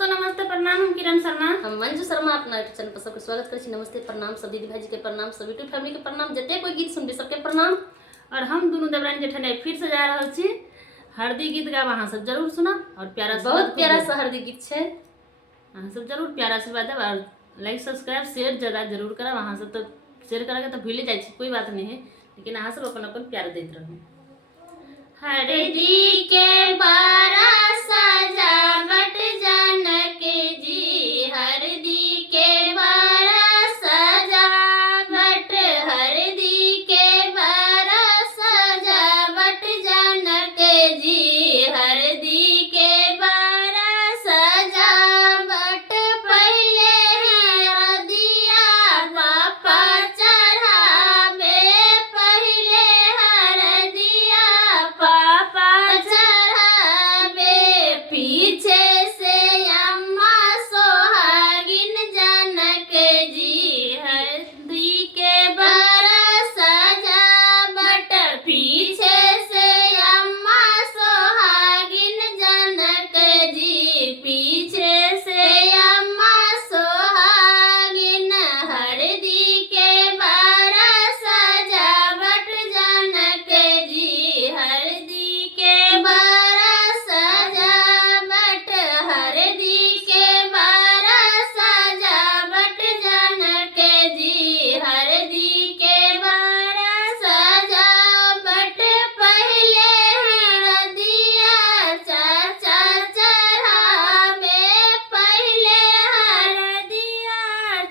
दोस्तों नमस्ते प्रणाम। हम किरण शर्मा, हम मंजू शर्मा अपना यूट्यूब चैनल पर सबके स्वागत करै छी। नमस्ते प्रणाम सब दीदी भाई जी के प्रणाम, सब यूट्यूब फैमिली के प्रणाम, जते कोई गीत सुनबे सबके प्रणाम। और हम दोनों देवरानी जेठानी फिर से जा रहल छी हरदी गीत गाब। अहाँ सब जरूर सुना और प्यारा बहुत प्यारा सा हरदी गीत छै। अहाँ सब जरूर प्यारा आशीर्वाद देब और लाइक सब्सक्राइब शेयर ज्यादा जरूर करब। अहाँ सब तो शेयर करके तो भूल जाए छी, कोई बात नहीं है, लेकिन अहाँ सब अपन अपन प्यार देते रहू। हरदी के बारा सजावट जनक जी, हरदी के बारा सजावट, हरदी के बारा सजावट जनक जी, हरदी के बारा सजावट। पहले हरदिया बापा चढ़ावे, पहले हरदिया पापा चढ़ावे, पीछे से अम्मा सोहागिन जनक जी, हरदी के बारा सजावट, पीछे से अम्मा सोहागिन जनक जी, पीछे से अम्मा सोहागिन, हरदी के बारा सजावट जनक जी, हरदी के बारा सजावट, हरदी के बारा सजावट जनक जी, हरदी के बारा सजावट। पहले हरदिया चाचा चढ़ावे, पहले हरदिया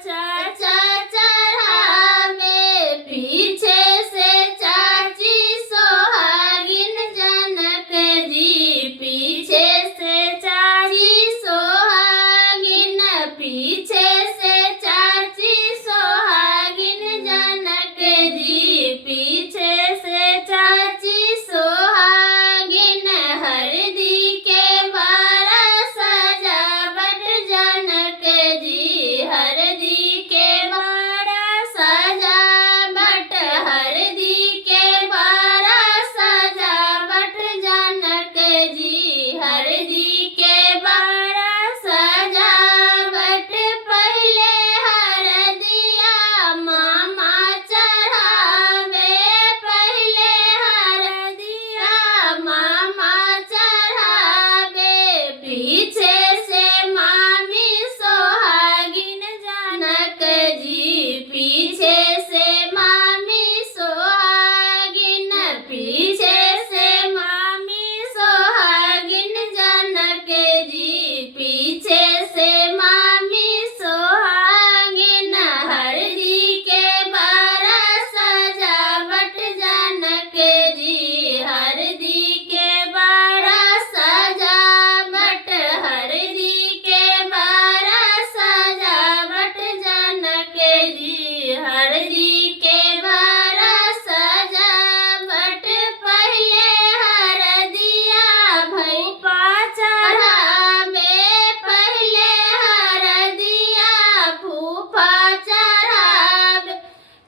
चाचा चढ़ावे, पीछे से चाची सोहागिन जनक जी, पीछे से चाची सोहागिन, पीछे से चाची सोहागिन जनक जी, पीछे से चाची सोहागिन, हरदी के बारा सजावट जनक जी, हरदी के बारा सजावट, हरदी के बारा सजावट जनक जी, हरदी के बारा सजावट। पहले हरदिया मामा चढ़ावे, पहले हरदिया मामा चढ़ावे, पीछे से मामी सोहागिन जनक जी, पीछे से मामी सोहागिन, पीछे से मामी सोहागिन जनक जी, पीछे से मामी सोहागिन, हरदी के बारा सजावट जनक जी, हरदी के बारा सजावट, हरदी के बारा सजावट जनक जी, हरदी के बारा सजावट। पहले हरदिया भैपा चढ़ावे, पहले हरदिया फूफा चढ़ावे,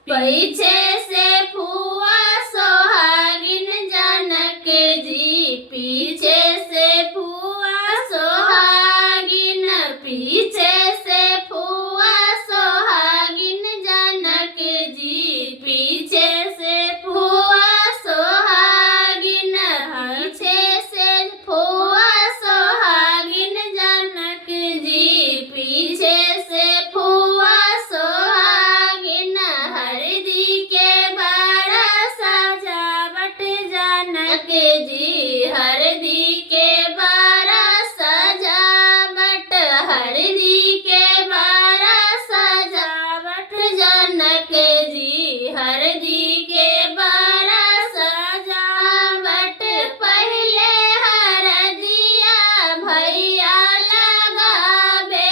पीछे से फुआ सोहागिन जनक जी, पीछे से फुआ सोहागिन, पीछे से फुआ सोहागिन जनक जी, पीछे से फुआ सोहागिन, पीछे से फुआ सोहागिन जनक जी, पीछे से फुआ सोहागिन, हरदी के बारा सजावट जनक जी, हरदी के बारा सजावट, हरदी के बारा सजावट जनक जी, हरदी के बारा सजावट। पहले हरदिया भैया लगावे,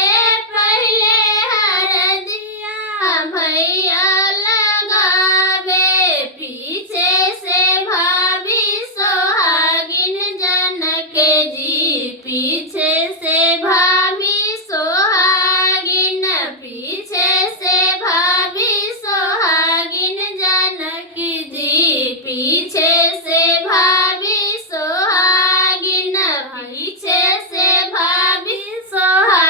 पहले हरदिया भैया लगावे, पीछे से भाभी सोहागिन जनक जी, पीछे से भाभी सोहागिन, पीछे से भाभी सोहागिन जनक जी, पीछे से भाभी सोहागिन, पीछे से भाभी सोहागिन।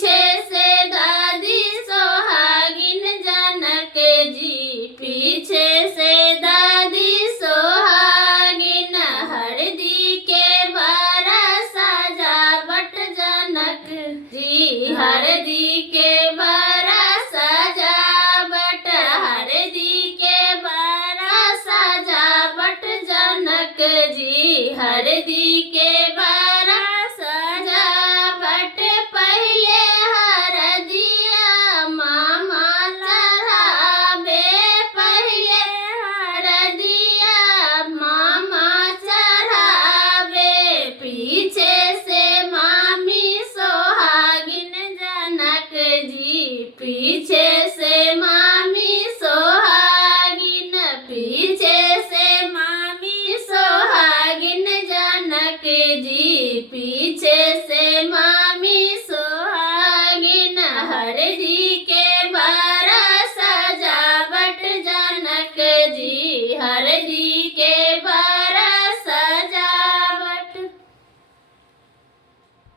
पीछे से दादी सोहागिन जनक जी, पीछे से दादी सोहागिन, हरदी के बारा सजावट जनक जी, हरदी के बारा सजावट, हरदी के बारा सजावट जनक जी, हरदी के बारा सजावट, पहले हरदिया मामा चढ़ावे, पहले हरदिया मामा चढ़ावे, पीछे से मामी सोहागिन जनक जी, पीछे से मामी सोहागिन, पीछे से मामी सोहागिन जनक जी, पीछे से मामी सोहागिन, हरदी